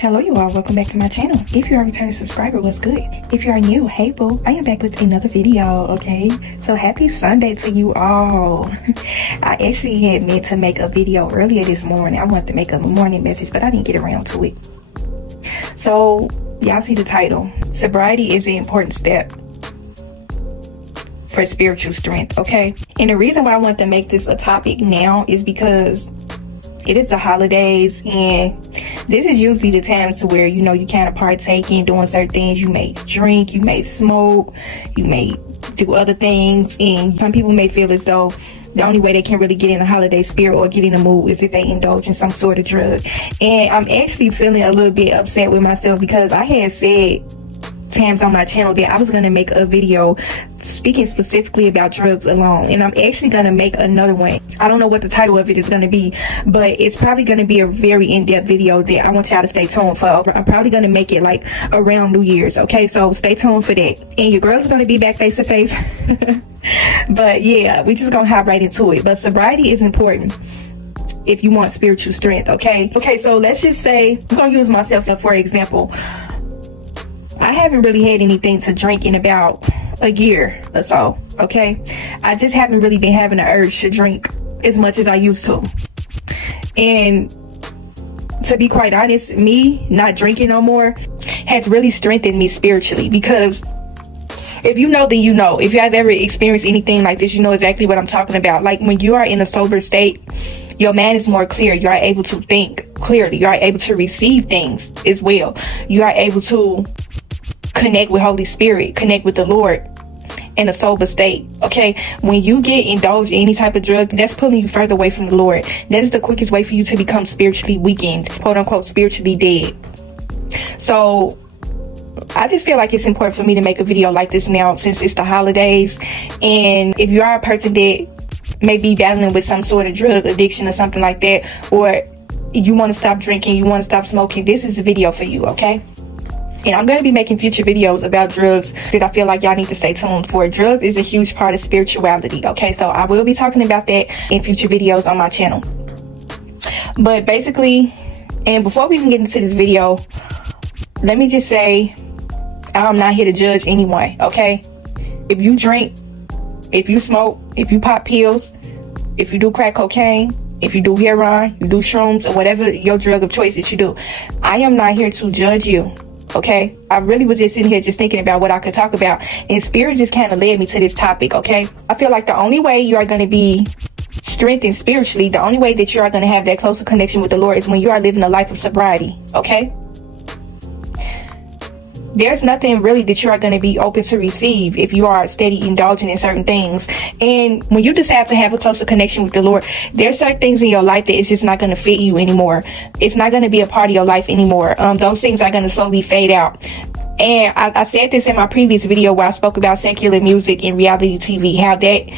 Hello you all, welcome back to my channel. If you're a returning subscriber, what's good? If you are new, hey boo, I am back with another video, okay? So happy Sunday to you all. I actually had meant to make a video earlier this morning. I wanted to make a morning message, but I didn't get around to it. So y'all see the title. Sobriety is an important step for spiritual strength, okay? And the reason why I want to make this a topic now is because it is the holidays, and this is usually the times to where, you know, you kind of partake in doing certain things. You may drink, you may smoke, you may do other things, and some people may feel as though the only way they can really get in the holiday spirit or get in the mood is if they indulge in some sort of drug. And I'm actually feeling a little bit upset with myself because I had said times on my channel that I was going to make a video speaking specifically about drugs alone, and I'm actually going to make another one. I don't know what the title of it is going to be, but it's probably going to be a very in-depth video that I want y'all to stay tuned for. I'm probably going to make it like around New Year's, okay? So stay tuned for that. And your girl's going to be back face to face. But yeah, we just going to hop right into it. But sobriety is important if you want spiritual strength, okay? Okay, so let's just say, I'm going to use myself for example. I haven't really had anything to drink in about a year or so, okay? I just haven't really been having the urge to drink as much as I used to. And to be quite honest, me not drinking no more has really strengthened me spiritually, because if you know, then you know. If you have ever experienced anything like this, you know exactly what I'm talking about. Like when you are in a sober state, your mind is more clear. You are able to think clearly. You are able to receive things as well. You are able to connect with Holy Spirit, connect with the Lord in a sober state, okay? When you get indulged in any type of drug, that's pulling you further away from the Lord. That is the quickest way for you to become spiritually weakened, quote unquote, spiritually dead. So I just feel like it's important for me to make a video like this now, since it's the holidays. And if you are a person that may be battling with some sort of drug addiction or something like that, or you want to stop drinking, you want to stop smoking, this is the video for you, okay? And I'm going to be making future videos about drugs that I feel like y'all need to stay tuned for. Drugs is a huge part of spirituality, okay? So I will be talking about that in future videos on my channel. But basically, and before we even get into this video, let me just say, I'm not here to judge anyone, okay? If you drink, if you smoke, if you pop pills, if you do crack cocaine, if you do heroin, you do shrooms, or whatever your drug of choice that you do, I am not here to judge you. Okay, I really was just sitting here just thinking about what I could talk about, and Spirit just kind of led me to this topic, okay? I feel like the only way you are going to be strengthened spiritually, the only way that you are going to have that closer connection with the Lord is when you are living a life of sobriety, okay? There's nothing really that you are going to be open to receive if you are steady indulging in certain things. And when you decide to have a closer connection with the Lord, there's certain things in your life that is just not going to fit you anymore. It's not going to be a part of your life anymore. Those things are going to slowly fade out. And I said this in my previous video where I spoke about secular music and reality TV, how that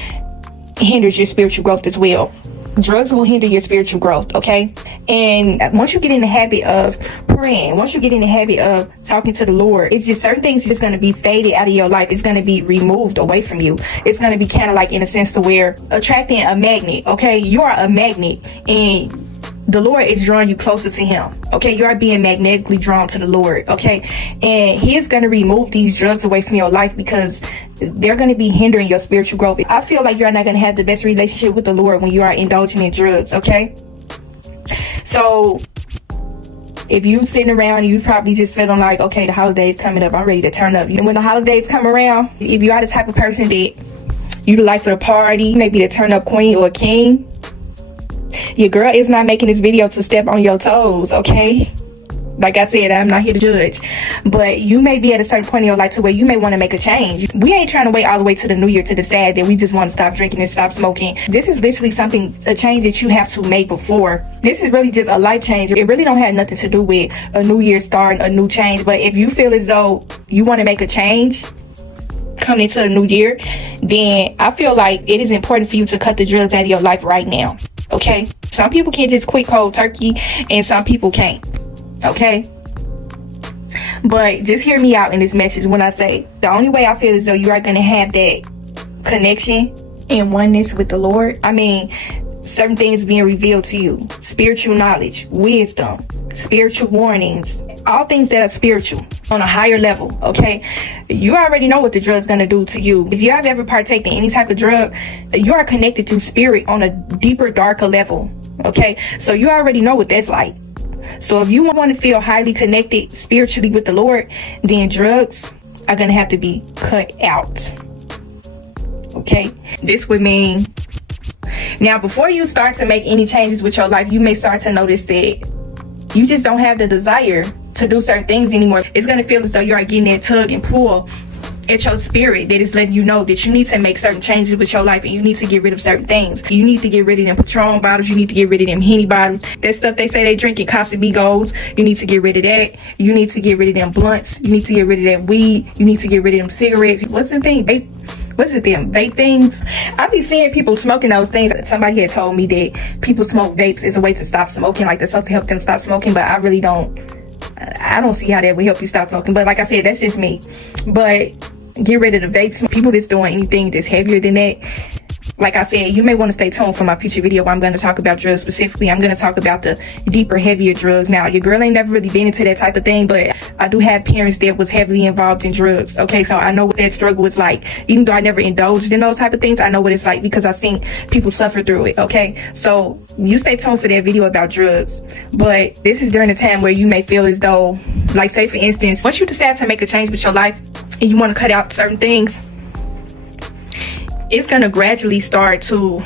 hinders your spiritual growth as well. Drugs will hinder your spiritual growth, okay? And once you get in the habit of praying, once you get in the habit of talking to the Lord, it's just certain things just going to be faded out of your life. It's going to be removed away from you. It's going to be kind of like, in a sense, to where attracting a magnet, okay? You are a magnet, and the Lord is drawing you closer to him, okay? You are being magnetically drawn to the Lord, okay? And he is going to remove these drugs away from your life because they're going to be hindering your spiritual growth. I feel like you're not going to have the best relationship with the Lord when you are indulging in drugs, okay? So if you sitting around, you probably just feeling like, okay, the holidays coming up, I'm ready to turn up. And when the holidays come around, if you are the type of person that you the life of the party, maybe the turn up queen or king, your girl is not making this video to step on your toes, okay? Like I said, I'm not here to judge, but you may be at a certain point in your life to where you may want to make a change. We ain't trying to wait all the way to the new year to decide that we just want to stop drinking and stop smoking. This is literally a change that you have to make before. This is really just a life change. It really don't have nothing to do with a new year starting, a new change. But if you feel as though you want to make a change coming into a new year, then I feel like it is important for you to cut the drugs out of your life right now, okay? Some people can just quit cold turkey, and some people can't. Okay, but just hear me out in this message when I say the only way I feel as though you are going to have that connection and oneness with the Lord, I mean, certain things being revealed to you, spiritual knowledge, wisdom, spiritual warnings, all things that are spiritual on a higher level. Okay, you already know what the drug's gonna do to you. If you have ever partaken in any type of drug, you are connected to spirit on a deeper, darker level. Okay, so you already know what that's like. So if you want to feel highly connected spiritually with the Lord, then drugs are gonna have to be cut out. Okay, this would mean, now before you start to make any changes with your life, you may start to notice that you just don't have the desire to do certain things anymore. It's gonna feel as though you are getting that tug and pull at your spirit that is letting you know that you need to make certain changes with your life, and you need to get rid of certain things. You need to get rid of them Patron bottles. You need to get rid of them Henny bottles. That stuff they say they drink in Casamigos. You need to get rid of that. You need to get rid of them blunts. You need to get rid of that weed. You need to get rid of them cigarettes. What's the thing? What's it, them vape things? I be seeing people smoking those things. Somebody had told me that people smoke vapes as a way to stop smoking, like they're supposed to help them stop smoking, but I really don't. I don't see how that would help you stop smoking. But like I said, that's just me. But get rid of the vapes. People that's doing anything that's heavier than that, like I said, you may want to stay tuned for my future video where I'm going to talk about drugs specifically. I'm going to talk about the deeper, heavier drugs. Now, your girl ain't never really been into that type of thing, but I do have parents that was heavily involved in drugs. Okay, so I know what that struggle was like. Even though I never indulged in those type of things, I know what it's like because I've seen people suffer through it. Okay, so you stay tuned for that video about drugs. But this is during the time where you may feel as though, like say for instance, once you decide to make a change with your life and you want to cut out certain things, it's gonna gradually start to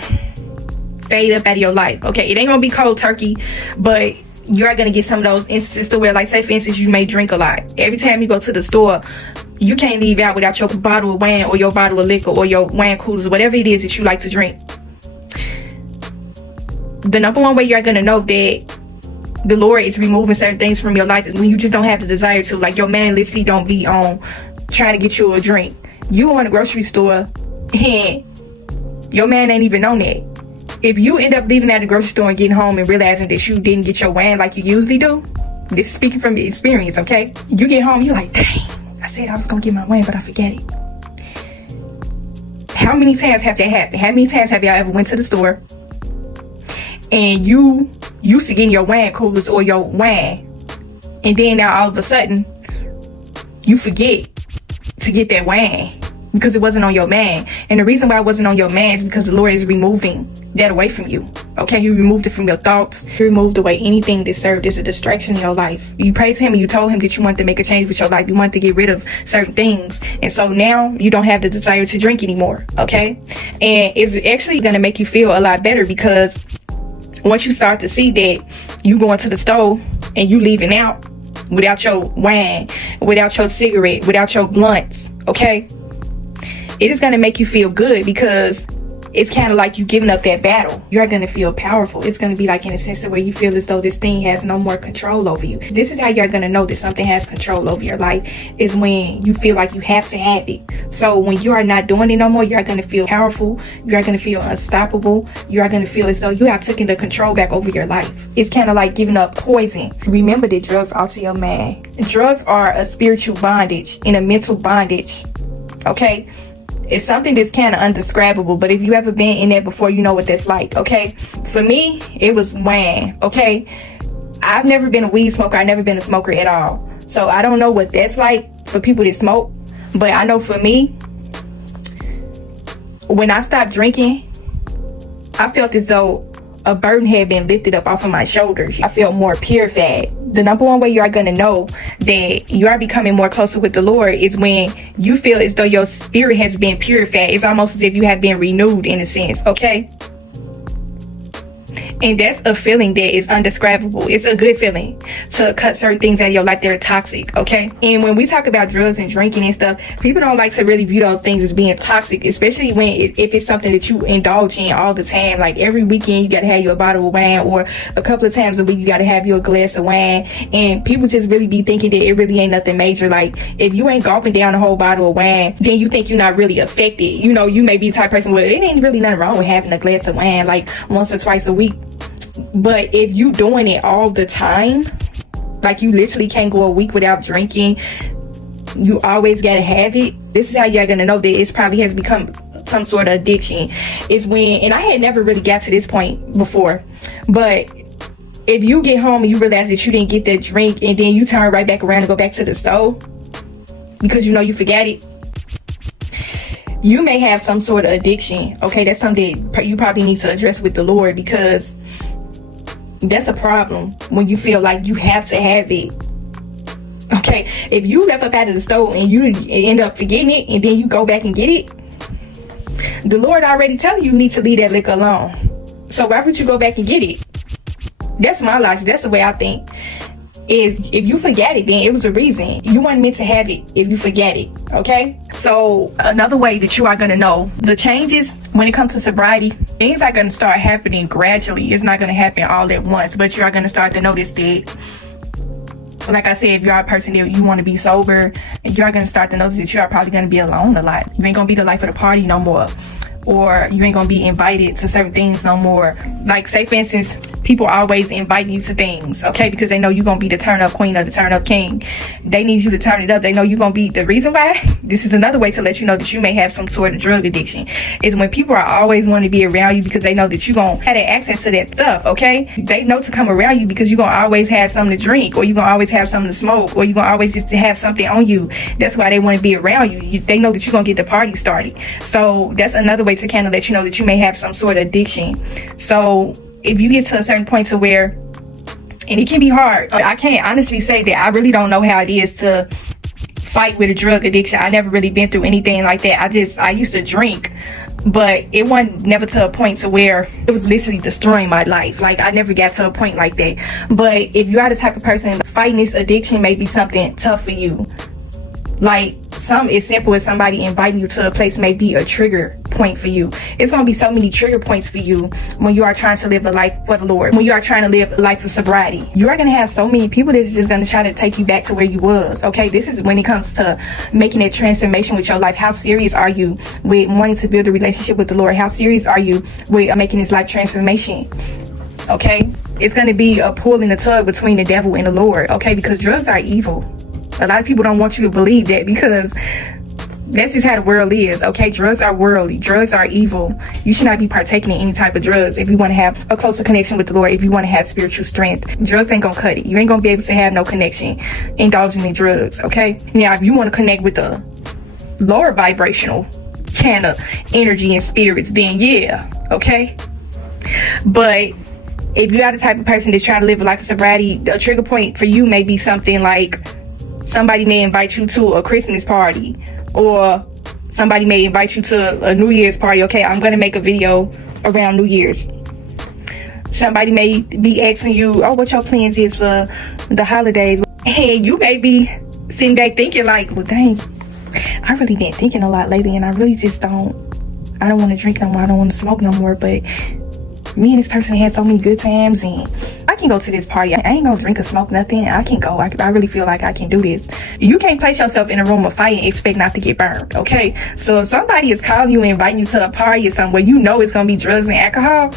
fade up out of your life. Okay, it ain't gonna be cold turkey, but you are gonna get some of those instances to where, like say for instance, you may drink a lot. Every time you go to the store, you can't leave out without your bottle of wine or your bottle of liquor or your wine coolers, whatever it is that you like to drink. The number one way you're gonna know that the Lord is removing certain things from your life is when you just don't have the desire to. Like your man literally don't be on trying to get you a drink. You go in the grocery store and your man ain't even on that. If you end up leaving at the grocery store and getting home and realizing that you didn't get your wine like you usually do, this is speaking from the experience, okay? You get home, you're like, dang, I said I was gonna get my wine, but I forget it. How many times have that happened? How many times have y'all ever went to the store and you used to getting your wine coolers or your wine, and then now all of a sudden you forget to get that wine because it wasn't on your man? And the reason why it wasn't on your man is because the Lord is removing that away from you. Okay, he removed it from your thoughts. He removed away anything that served as a distraction in your life. You prayed to him and you told him that you wanted to make a change with your life. You wanted to get rid of certain things, and so now you don't have the desire to drink anymore. Okay, and it's actually going to make you feel a lot better, because once you start to see that you going to the store and you leaving out without your wine, without your cigarette, without your blunts, okay, it is going to make you feel good, because it's kind of like you giving up that battle. You're going to feel powerful. It's going to be like in a sense of where you feel as though this thing has no more control over you. This is how you're going to know that something has control over your life, is when you feel like you have to have it. So when you are not doing it no more, you're going to feel powerful. You're going to feel unstoppable. You're going to feel as though you have taken the control back over your life. It's kind of like giving up poison. Remember that drugs alter your mind. Drugs are a spiritual bondage and a mental bondage. Okay? It's something that's kind of undescribable, but if you ever been in there before, you know what that's like. Okay, for me, it was wine. Okay, I've never been a weed smoker. I've never been a smoker at all, so I don't know what that's like for people that smoke. But I know for me, when I stopped drinking, I felt as though a burden had been lifted up off of my shoulders. I felt more purified. The number one way you are going to know that you are becoming more closer with the Lord is when you feel as though your spirit has been purified. It's almost as if you have been renewed in a sense, okay? And that's a feeling that is undescribable. It's a good feeling to cut certain things out of your life that are toxic, okay? And when we talk about drugs and drinking and stuff, people don't like to really view those things as being toxic, especially if it's something that you indulge in all the time. Like every weekend you gotta have you a bottle of wine, or a couple of times a week you gotta have you a glass of wine. And people just really be thinking that it really ain't nothing major. Like if you ain't gulping down a whole bottle of wine, then you think you're not really affected. You know, you may be the type of person where it ain't really nothing wrong with having a glass of wine like once or twice a week. But if you doing it all the time, like you literally can't go a week without drinking, you always gotta have it, this is how you're gonna know that it probably has become some sort of addiction. Is when, and I had never really got to this point before, but if you get home and you realize that you didn't get that drink, and then you turn right back around and go back to the stove because you know you forgot it, you may have some sort of addiction. Okay, that's something that you probably need to address with the Lord, because that's a problem when you feel like you have to have it. Okay, if you left up out of the stove and you end up forgetting it, and then you go back and get it, the Lord already tell you need to leave that liquor alone. So why would you go back and get it? That's my logic. That's the way I think. Is if you forget it, then it was a reason. You weren't meant to have it if you forget it. Okay, so another way that you are going to know the changes when it comes to sobriety, things are going to start happening gradually. It's not going to happen all at once, but you are going to start to notice that, like I said, if you're a person that you want to be sober, you are going to start to notice that you are probably going to be alone a lot. You ain't going to be the life of the party no more, or you ain't going to be invited to certain things no more. Like, say for instance, people always invite you to things, okay, because they know you're going to be the turn up queen or the turn up king. They need you to turn it up. They know you're going to be the reason why. This is another way to let you know that you may have some sort of drug addiction, is when people are always wanting to be around you because they know that you're going to have access to that stuff, okay? They know to come around you because you're going to always have something to drink, or you're going to always have something to smoke, or you're going to always just have something on you. That's why they want to be around you. They know that you're going to get the party started. So that's another way to kind of let you know that you may have some sort of addiction. So if you get to a certain point to where, and it can be hard, I can't honestly say that I really don't know how it is to fight with a drug addiction. I never really been through anything like that. I used to drink, but it wasn't never to a point to where it was literally destroying my life. Like, I never got to a point like that. But if you are the type of person, fighting this addiction may be something tough for you. Like, something as simple as somebody inviting you to a place may be a trigger point for you. It's going to be so many trigger points for you when you are trying to live a life for the Lord, when you are trying to live a life of sobriety. You are going to have so many people that's just going to try to take you back to where you was. Okay, this is when it comes to making that transformation with your life. How serious are you with wanting to build a relationship with the Lord? How serious are you with making this life transformation? Okay, it's going to be a pull and a tug between the devil and the Lord. Okay, because drugs are evil. A lot of people don't want you to believe that, because that's just how the world is. Okay, drugs are worldly. Drugs are evil. You should not be partaking in any type of drugs if you want to have a closer connection with the Lord, if you want to have spiritual strength. Drugs ain't gonna cut it. You ain't gonna be able to have no connection indulging in drugs. Okay, now if you want to connect with a lower vibrational kind of energy and spirits, then yeah, okay. But if you are the type of person that's trying to live a life of sobriety, a trigger point for you may be something like, somebody may invite you to a Christmas party, or somebody may invite you to a New Year's party. Okay, I'm going to make a video around New Year's. Somebody may be asking you, oh, what your plans is for the holidays. And you may be sitting back thinking like, well, dang, I really been thinking a lot lately, and I really just I don't want to drink no more. I don't want to smoke no more. But me and this person had so many good times, and I can go to this party. I ain't gonna drink or smoke nothing. I can go. I really feel like I can do this. You can't place yourself in a room of fight and expect not to get burned, okay? So if somebody is calling you and inviting you to a party or somewhere, you know it's gonna be drugs and alcohol.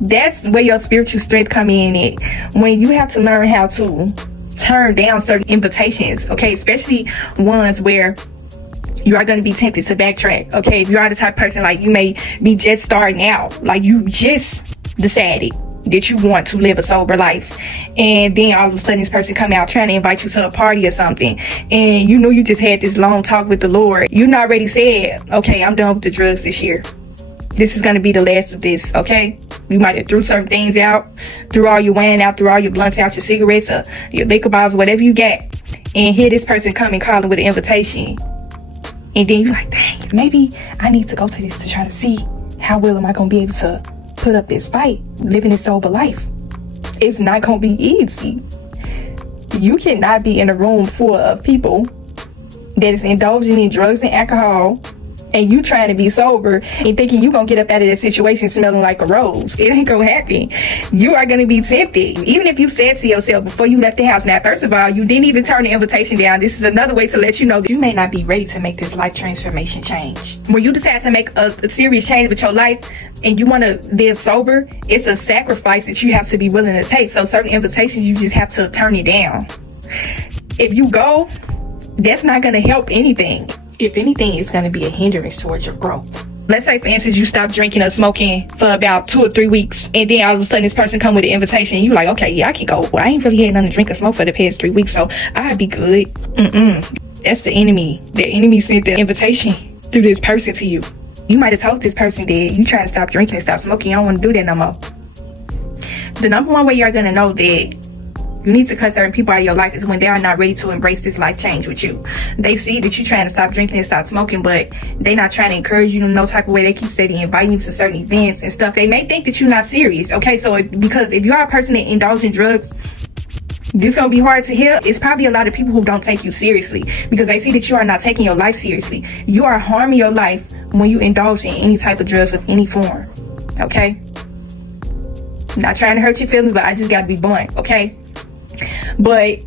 That's where your spiritual strength come in at. When you have to learn how to turn down certain invitations, okay? Especially ones where you are going to be tempted to backtrack. Okay, if you are the type of person, like, you may be just starting out, like you just decided that you want to live a sober life, and then all of a sudden this person come out trying to invite you to a party or something, and you know you just had this long talk with the Lord. You already said, okay, I'm done with the drugs this year. This is going to be the last of this, okay? You might have threw certain things out, threw all your wine out, threw all your blunts out, your cigarettes, your liquor bottles, whatever you got, and here this person come and calling with an invitation. And then you're like, dang, maybe I need to go to this to try to see how well am I going to be able to put up this fight, living this sober life. It's not going to be easy. You cannot be in a room full of people that is indulging in drugs and alcohol, and you trying to be sober and thinking you gonna get up out of that situation smelling like a rose. It ain't gonna happen. You are gonna be tempted. Even if you said to yourself before you left the house, now first of all, you didn't even turn the invitation down. This is another way to let you know that you may not be ready to make this life transformation change. When you decide to make a serious change with your life and you want to live sober, it's a sacrifice that you have to be willing to take. So certain invitations, you just have to turn it down. If you go, that's not gonna help anything. If anything, it's going to be a hindrance towards your growth. Let's say, for instance, you stop drinking or smoking for about 2 or 3 weeks, and then all of a sudden this person come with an invitation. You like, okay, yeah, I can go. Well, I ain't really had nothing to drink or smoke for the past 3 weeks, so I'd be good. That's the enemy. The enemy sent the invitation through this person to you. You might have told this person that you trying to stop drinking and stop smoking. You don't want to do that no more. The number one way you're going to know that you need to cut certain people out of your life is when they are not ready to embrace this life change with you. They see that you're trying to stop drinking and stop smoking, but they not trying to encourage you in no type of way. They keep steady inviting you to certain events and stuff. They may think that you're not serious, okay? So because if you are a person that indulges in drugs, this gonna be hard to hear. It's probably a lot of people who don't take you seriously because they see that you are not taking your life seriously. You are harming your life when you indulge in any type of drugs of any form, okay? Not trying to hurt your feelings, but I just gotta be blunt, okay? But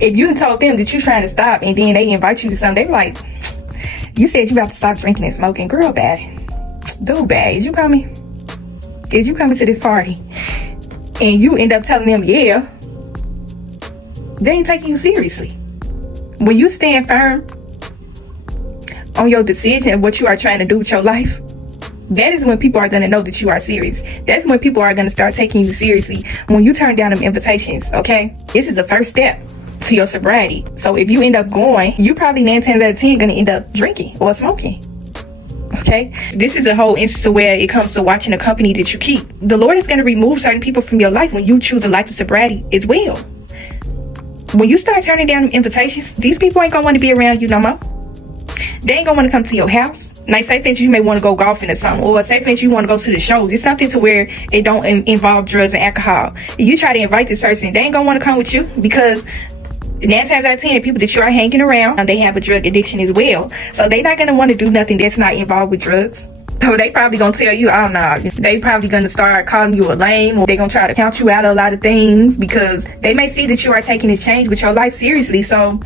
if you told them that you're trying to stop and then they invite you to something, they like, you said you about to stop drinking and smoking. Girl, bad. Dude, bad. Is you coming? Is you coming to this party? And you end up telling them, yeah, they ain't taking you seriously. When you stand firm on your decision of what you are trying to do with your life, that is when people are going to know that you are serious. That's when people are going to start taking you seriously. When you turn down them invitations, okay? This is the first step to your sobriety. So if you end up going, you probably 9 times out of 10 going to end up drinking or smoking. Okay? This is a whole instance where it comes to watching the company that you keep. The Lord is going to remove certain people from your life when you choose a life of sobriety as well. When you start turning down invitations, these people ain't going to want to be around you no more. They ain't going to want to come to your house. Like, say for instance, you may want to go golfing or something, or say for instance, you want to go to the shows. It's something to where it don't involve drugs and alcohol. You try to invite this person, they ain't gonna want to come with you because 9 times out of 10, the people that you are hanging around, they have a drug addiction as well. So they not gonna want to do nothing that's not involved with drugs. So they probably gonna tell you, oh no, they probably gonna start calling you a lame, or they gonna try to count you out of a lot of things because they may see that you are taking this change with your life seriously. So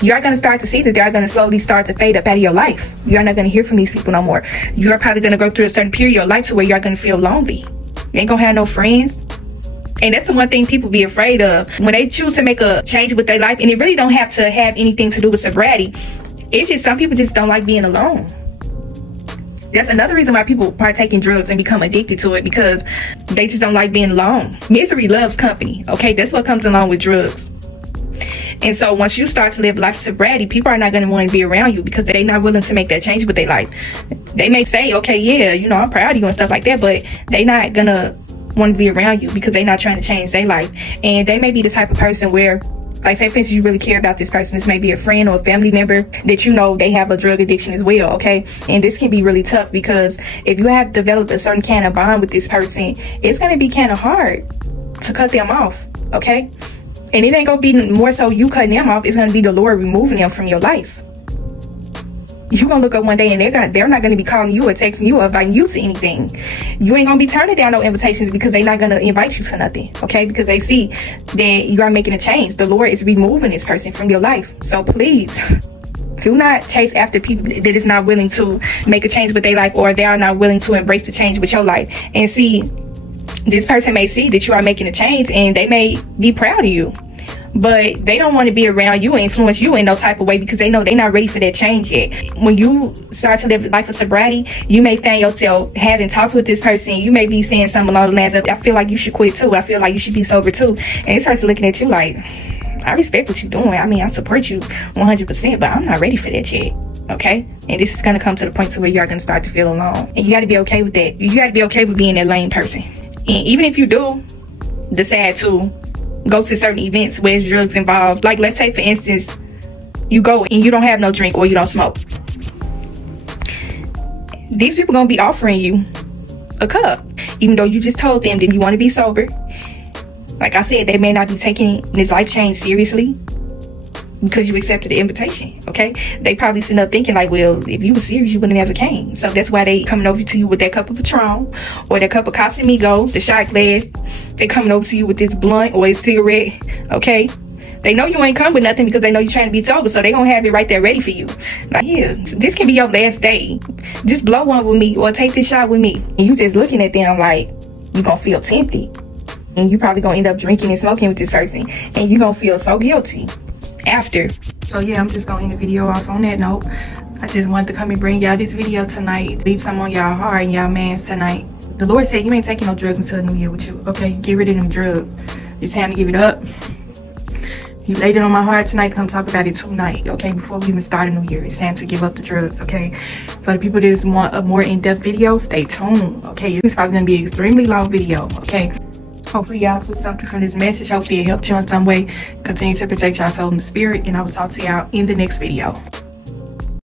you are going to start to see that they are going to slowly start to fade up out of your life. You are not going to hear from these people no more. You are probably going to go through a certain period of your life to where you are going to feel lonely. You ain't going to have no friends. And that's the one thing people be afraid of. When they choose to make a change with their life, and it really don't have to have anything to do with sobriety. It's just some people just don't like being alone. That's another reason why people partake in drugs and become addicted to it, because they just don't like being alone. Misery loves company, okay? That's what comes along with drugs. And so once you start to live life sobriety, people are not going to want to be around you because they're not willing to make that change with their life. They may say, okay, yeah, you know, I'm proud of you and stuff like that, but they're not going to want to be around you because they're not trying to change their life. And they may be the type of person where, like, say for instance, you really care about this person. This may be a friend or a family member that you know they have a drug addiction as well, okay? And this can be really tough because if you have developed a certain kind of bond with this person, it's going to be kind of hard to cut them off, okay? And it ain't gonna be more so you cutting them off. It's gonna be the Lord removing them from your life. You're gonna look up one day and they're not gonna be calling you or texting you or inviting you to anything. You ain't gonna be turning down no invitations because they're not gonna invite you to nothing, okay? Because they see that you are making a change. The Lord is removing this person from your life. So please, do not chase after people that is not willing to make a change with their life, or they are not willing to embrace the change with your life. And see, this person may see that you are making a change and they may be proud of you, but they don't want to be around you and influence you in no type of way because they know they're not ready for that change yet. When you start to live a life of sobriety, you may find yourself having talks with this person. You may be saying something along the lines of, I feel like you should quit too. I feel like you should be sober too. And this person looking at you like, I respect what you're doing. I mean, I support you 100%, but I'm not ready for that yet. Okay? And this is going to come to the point to where you are going to start to feel alone. And you got to be okay with that. You got to be okay with being that lame person. And even if you do decide to go to certain events where there's drugs involved, like let's say for instance, you go and you don't have no drink or you don't smoke. These people gonna be offering you a cup, even though you just told them that you want to be sober. Like I said, they may not be taking this life change seriously because you accepted the invitation, okay? They probably sitting up thinking like, well, if you were serious, you would have never came. So that's why they coming over to you with that cup of Patron or that cup of Casamigos, the shot glass. They coming over to you with this blunt or a cigarette, okay? They know you ain't come with nothing because they know you're trying to be sober, so they gonna have it right there ready for you. Like, here, this can be your last day. Just blow one with me or take this shot with me. And you just looking at them like, you gonna feel tempted. And you probably gonna end up drinking and smoking with this person. And you gonna feel so guilty after. So yeah, I'm just gonna end the video off on that note. I just wanted to come and bring y'all this video tonight. Leave some on y'all heart and y'all mans tonight. The Lord said you ain't taking no drugs until the new year with you. Okay, get rid of them drugs. It's time to give it up. He laid it on my heart tonight to come talk about it tonight, okay? Before we even start a new year, it's time to give up the drugs, okay? For the people that want a more in-depth video, stay tuned, okay? It's probably gonna be an extremely long video, okay? Hopefully y'all took something from this message. Hopefully it helped you in some way. Continue to protect y'all soul and spirit, and I will talk to y'all in the next video.